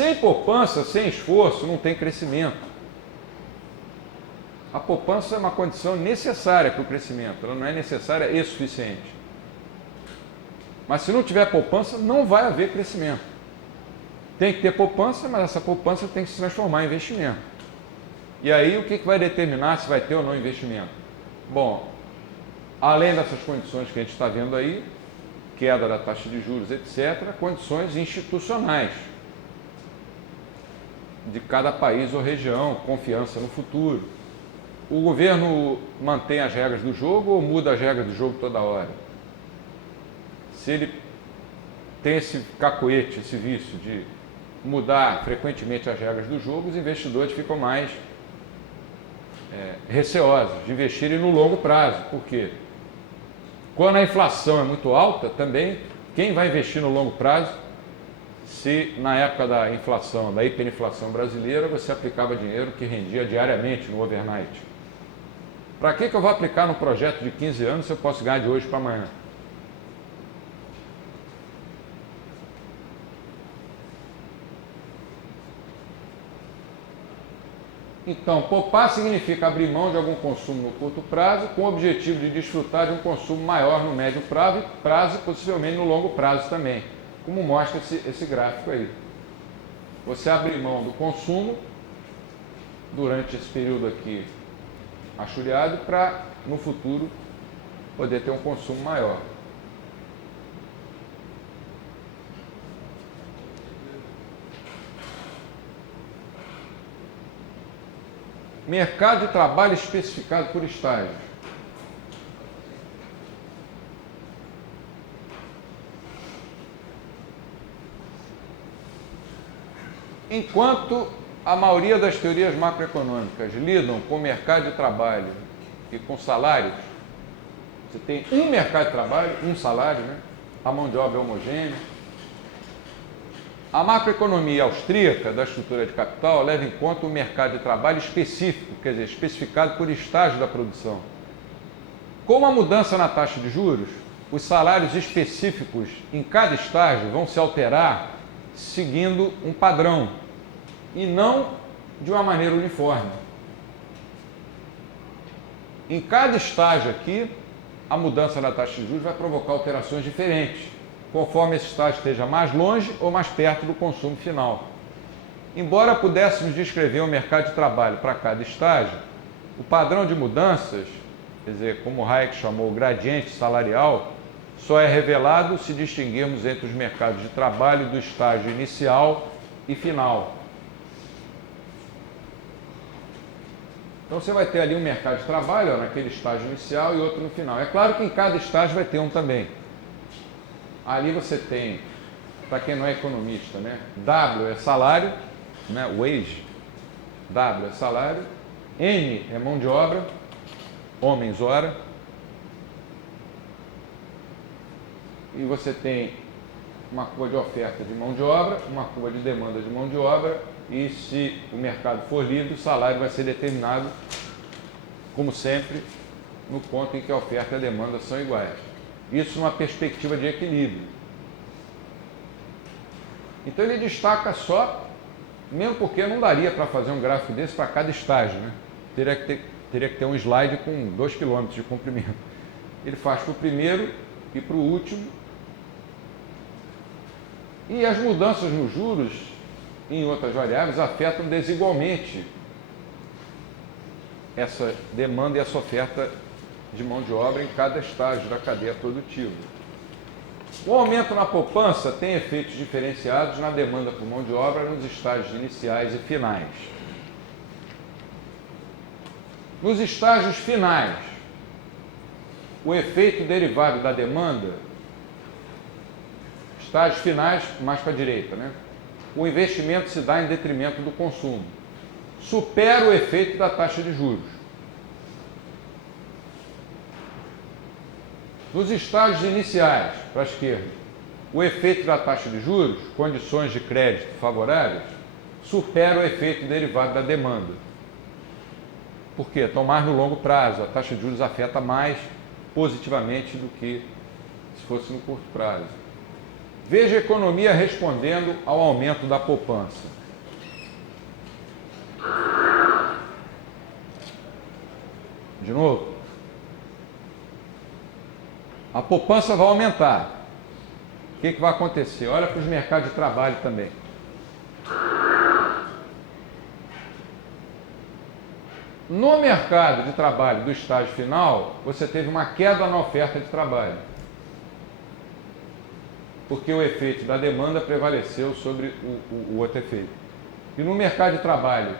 Sem poupança, sem esforço, não tem crescimento. A poupança é uma condição necessária para o crescimento, ela não é necessária e suficiente. Mas se não tiver poupança, não vai haver crescimento. Tem que ter poupança, mas essa poupança tem que se transformar em investimento. E aí o que vai determinar se vai ter ou não investimento? Bom, além dessas condições que a gente está vendo aí, queda da taxa de juros, etc., condições institucionais de cada país ou região, confiança no futuro. O governo mantém as regras do jogo ou muda as regras do jogo toda hora? Se ele tem esse cacoete, esse vício de mudar frequentemente as regras do jogo, os investidores ficam mais receosos de investirem no longo prazo. Por quê? Quando a inflação é muito alta, também, quem vai investir no longo prazo, se na época da inflação, da hiperinflação brasileira, você aplicava dinheiro que rendia diariamente no overnight? Para que eu vou aplicar num projeto de 15 anos se eu posso ganhar de hoje para amanhã? Então, poupar significa abrir mão de algum consumo no curto prazo com o objetivo de desfrutar de um consumo maior no médio prazo e possivelmente no longo prazo também, como mostra esse gráfico aí. Você abre mão do consumo durante esse período aqui achuriado para, no futuro, poder ter um consumo maior. Mercado de trabalho especificado por estágios. Enquanto a maioria das teorias macroeconômicas lidam com o mercado de trabalho e com salários, você tem um mercado de trabalho, um salário, né? A mão de obra é homogênea. A macroeconomia austríaca da estrutura de capital leva em conta o mercado de trabalho específico, quer dizer, especificado por estágio da produção. Com a mudança na taxa de juros, os salários específicos em cada estágio vão se alterar seguindo um padrão e não de uma maneira uniforme. Em cada estágio aqui, a mudança na taxa de juros vai provocar alterações diferentes, conforme esse estágio esteja mais longe ou mais perto do consumo final. Embora pudéssemos descrever o mercado de trabalho para cada estágio, o padrão de mudanças, quer dizer, como Hayek chamou o gradiente salarial, só é revelado se distinguirmos entre os mercados de trabalho do estágio inicial e final. Então você vai ter ali um mercado de trabalho, naquele estágio inicial e outro no final. É claro que em cada estágio vai ter um também. Ali você tem, para quem não é economista, né? W é salário, né? Wage, W é salário, N é mão de obra, homens hora, e você tem uma curva de oferta de mão de obra, uma curva de demanda de mão de obra, e se o mercado for livre, o salário vai ser determinado, como sempre, no ponto em que a oferta e a demanda são iguais. Isso numa perspectiva de equilíbrio. Então ele destaca só, mesmo porque não daria para fazer um gráfico desse para cada estágio, né? Teria que ter um slide com 2 km de comprimento. Ele faz para o primeiro e para o último. E as mudanças nos juros e em outras variáveis afetam desigualmente essa demanda e essa oferta de mão de obra em cada estágio da cadeia produtiva. O aumento na poupança tem efeitos diferenciados na demanda por mão de obra nos estágios iniciais e finais. Nos estágios finais, o efeito derivado da demanda, estágios finais mais para a direita, né? O investimento se dá em detrimento do consumo. Supera o efeito da taxa de juros. Nos estágios iniciais, para a esquerda, o efeito da taxa de juros, condições de crédito favoráveis, supera o efeito derivado da demanda. Por quê? Estão mais no longo prazo, a taxa de juros afeta mais positivamente do que se fosse no curto prazo. Veja a economia respondendo ao aumento da poupança. De novo. A poupança vai aumentar. O que vai acontecer? Olha para os mercados de trabalho também. No mercado de trabalho do estágio final, você teve uma queda na oferta de trabalho. Porque o efeito da demanda prevaleceu sobre o outro efeito. E no mercado de trabalho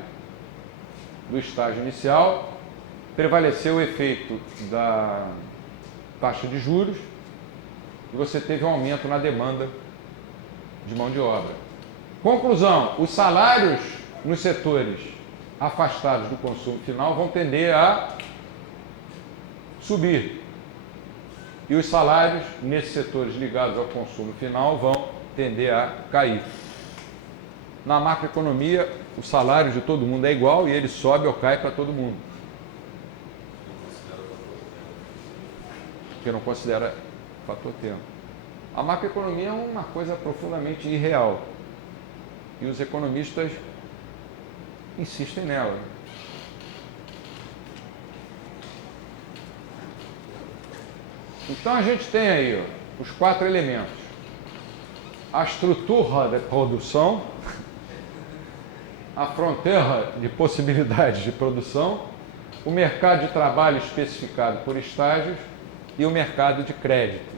do estágio inicial, prevaleceu o efeito da taxa de juros e você teve um aumento na demanda de mão de obra. Conclusão, os salários nos setores afastados do consumo final vão tender a subir. E os salários nesses setores ligados ao consumo final vão tender a cair. Na macroeconomia, o salário de todo mundo é igual e ele sobe ou cai para todo mundo. Porque não considera fator tempo. A macroeconomia é uma coisa profundamente irreal. E os economistas insistem nela. Então a gente tem aí os 4 elementos. A estrutura de produção, a fronteira de possibilidades de produção, o mercado de trabalho especificado por estágios e o mercado de crédito.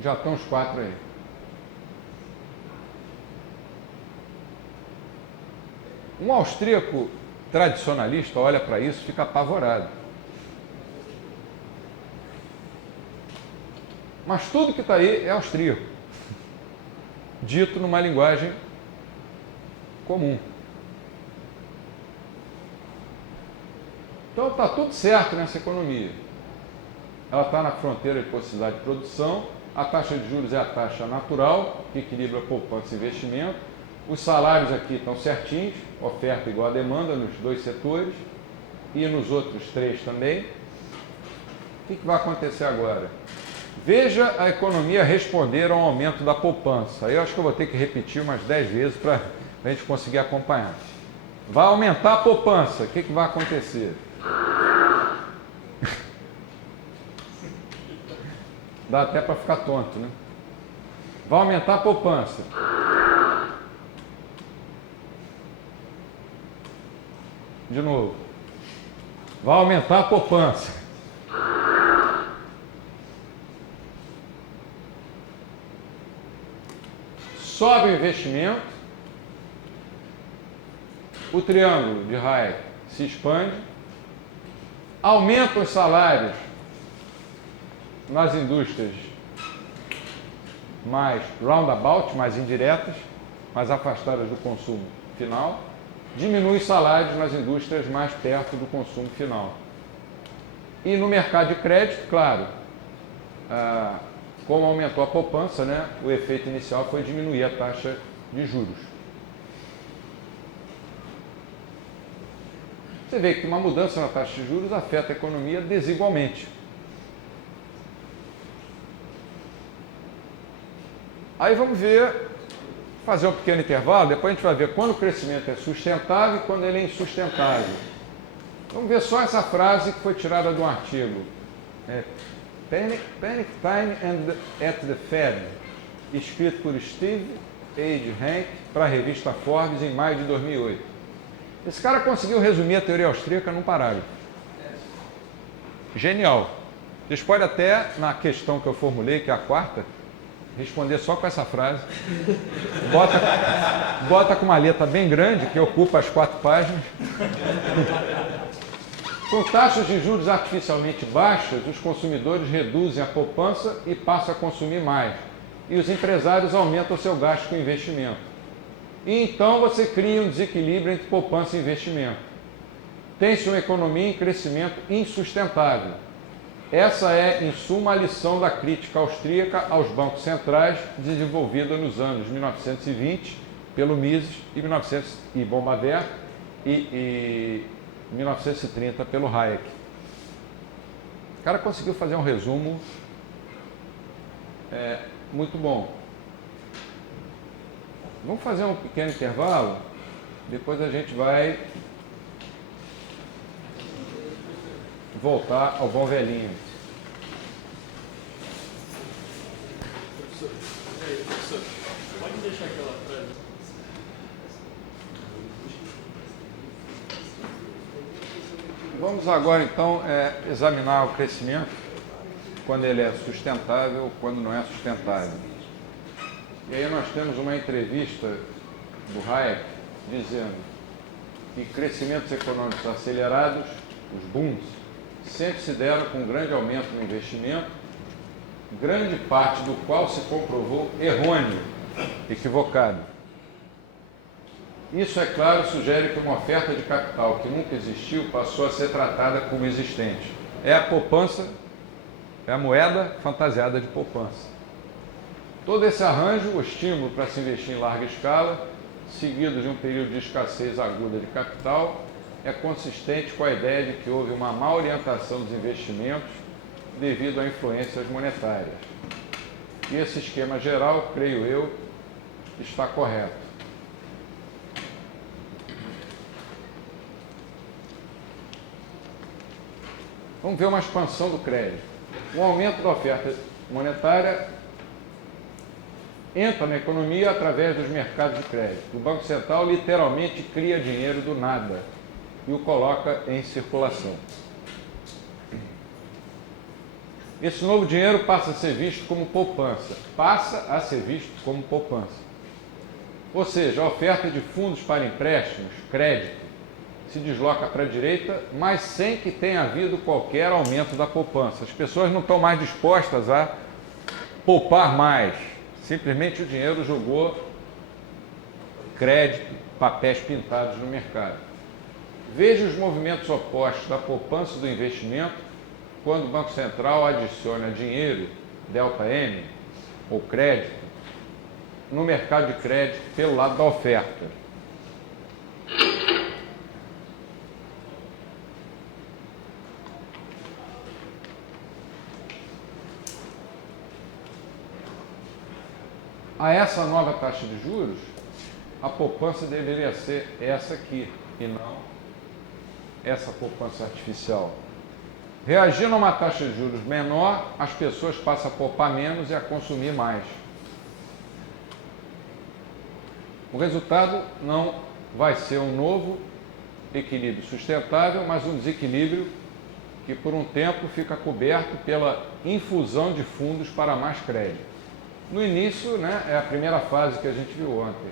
Já estão os 4 aí. Um austríaco tradicionalista olha para isso e fica apavorado. Mas tudo que está aí é austríaco, dito numa linguagem comum. Então está tudo certo nessa economia. Ela está na fronteira de possibilidade de produção, a taxa de juros é a taxa natural, que equilibra poupança e investimento, os salários aqui estão certinhos, oferta igual a demanda nos 2 setores e nos outros 3 também. O que vai acontecer agora? Veja a economia responder ao aumento da poupança. Aí eu acho que eu vou ter que repetir umas 10 vezes para a gente conseguir acompanhar. Vai aumentar a poupança. O que vai acontecer? Dá até para ficar tonto, né? Vai aumentar a poupança. De novo. Vai aumentar a poupança. Sobe o investimento. O triângulo de Hayek se expande. Aumenta os salários nas indústrias mais roundabout, mais indiretas, mais afastadas do consumo final. Diminui os salários nas indústrias mais perto do consumo final. E no mercado de crédito, claro, como aumentou a poupança, né, o efeito inicial foi diminuir a taxa de juros. Você vê que uma mudança na taxa de juros afeta a economia desigualmente. Aí vamos ver, fazer um pequeno intervalo, depois a gente vai ver quando o crescimento é sustentável e quando ele é insustentável. Vamos ver só essa frase que foi tirada de um artigo. Panic Time at the Fed, escrito por Steve Hanke para a revista Forbes em maio de 2008. Esse cara conseguiu resumir a teoria austríaca num parágrafo. Genial. Vocês podem até, na questão que eu formulei, que é a 4ª, responder só com essa frase. Bota com uma letra bem grande, que ocupa as 4 páginas. Com taxas de juros artificialmente baixas, os consumidores reduzem a poupança e passam a consumir mais. E os empresários aumentam o seu gasto com investimento. E então você cria um desequilíbrio entre poupança e investimento. Tem-se uma economia em crescimento insustentável. Essa é, em suma, a lição da crítica austríaca aos bancos centrais, desenvolvida nos anos 1920 pelo Mises e Bombadert e 1930 pelo Hayek. O cara conseguiu fazer um resumo muito bom. Vamos fazer um pequeno intervalo, depois a gente vai voltar ao bom velhinho. Professor, pode deixar aquela frase? Vamos agora então examinar o crescimento, quando ele é sustentável, quando não é sustentável. E aí nós temos uma entrevista do Hayek dizendo que crescimentos econômicos acelerados, os booms, sempre se deram com grande aumento no investimento, grande parte do qual se comprovou errôneo, equivocado. Isso, é claro, sugere que uma oferta de capital que nunca existiu passou a ser tratada como existente. É a poupança, é a moeda fantasiada de poupança. Todo esse arranjo, o estímulo para se investir em larga escala, seguido de um período de escassez aguda de capital, é consistente com a ideia de que houve uma má orientação dos investimentos devido a influências monetárias. E esse esquema geral, creio eu, está correto. Vamos ver uma expansão do crédito. O aumento da oferta monetária entra na economia através dos mercados de crédito. O Banco Central literalmente cria dinheiro do nada e o coloca em circulação. Esse novo dinheiro passa a ser visto como poupança. Ou seja, a oferta de fundos para empréstimos, crédito, se desloca para a direita, mas sem que tenha havido qualquer aumento da poupança. As pessoas não estão mais dispostas a poupar mais. Simplesmente o dinheiro jogou crédito, papéis pintados no mercado. Veja os movimentos opostos da poupança e do investimento quando o Banco Central adiciona dinheiro, delta M, ou crédito, no mercado de crédito pelo lado da oferta. A essa nova taxa de juros, a poupança deveria ser essa aqui, e não essa poupança artificial. Reagindo a uma taxa de juros menor, as pessoas passam a poupar menos e a consumir mais. O resultado não vai ser um novo equilíbrio sustentável, mas um desequilíbrio que por um tempo fica coberto pela infusão de fundos para mais crédito. No início, é a primeira fase que a gente viu ontem,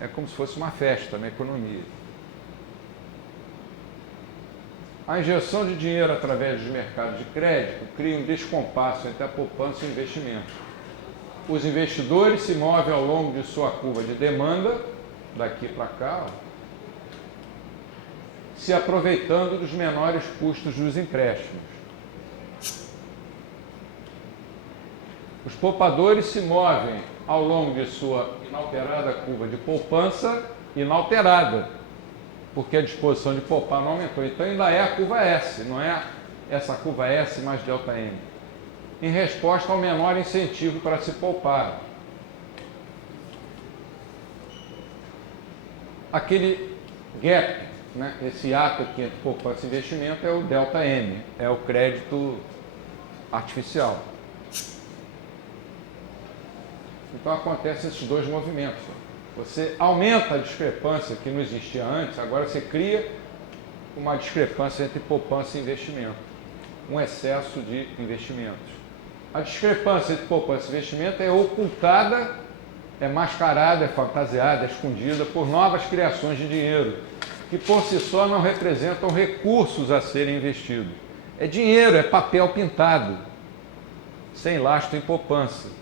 é como se fosse uma festa na economia. A injeção de dinheiro através dos mercados de crédito cria um descompasso entre a poupança e o investimento. Os investidores se movem ao longo de sua curva de demanda, daqui para cá, se aproveitando dos menores custos dos empréstimos. Os poupadores se movem ao longo de sua inalterada curva de poupança, inalterada, porque a disposição de poupar não aumentou. Então ainda é a curva S, não é essa curva S mais delta M, em resposta ao menor incentivo para se poupar. Aquele gap, esse ato aqui entre poupança e investimento é o delta M, é o crédito artificial. Então acontecem esses dois movimentos. Você aumenta a discrepância que não existia antes, agora você cria uma discrepância entre poupança e investimento, um excesso de investimentos. A discrepância entre poupança e investimento é ocultada, é mascarada, é fantasiada, é escondida por novas criações de dinheiro, que por si só não representam recursos a serem investidos. É dinheiro, é papel pintado, sem lastro em poupança.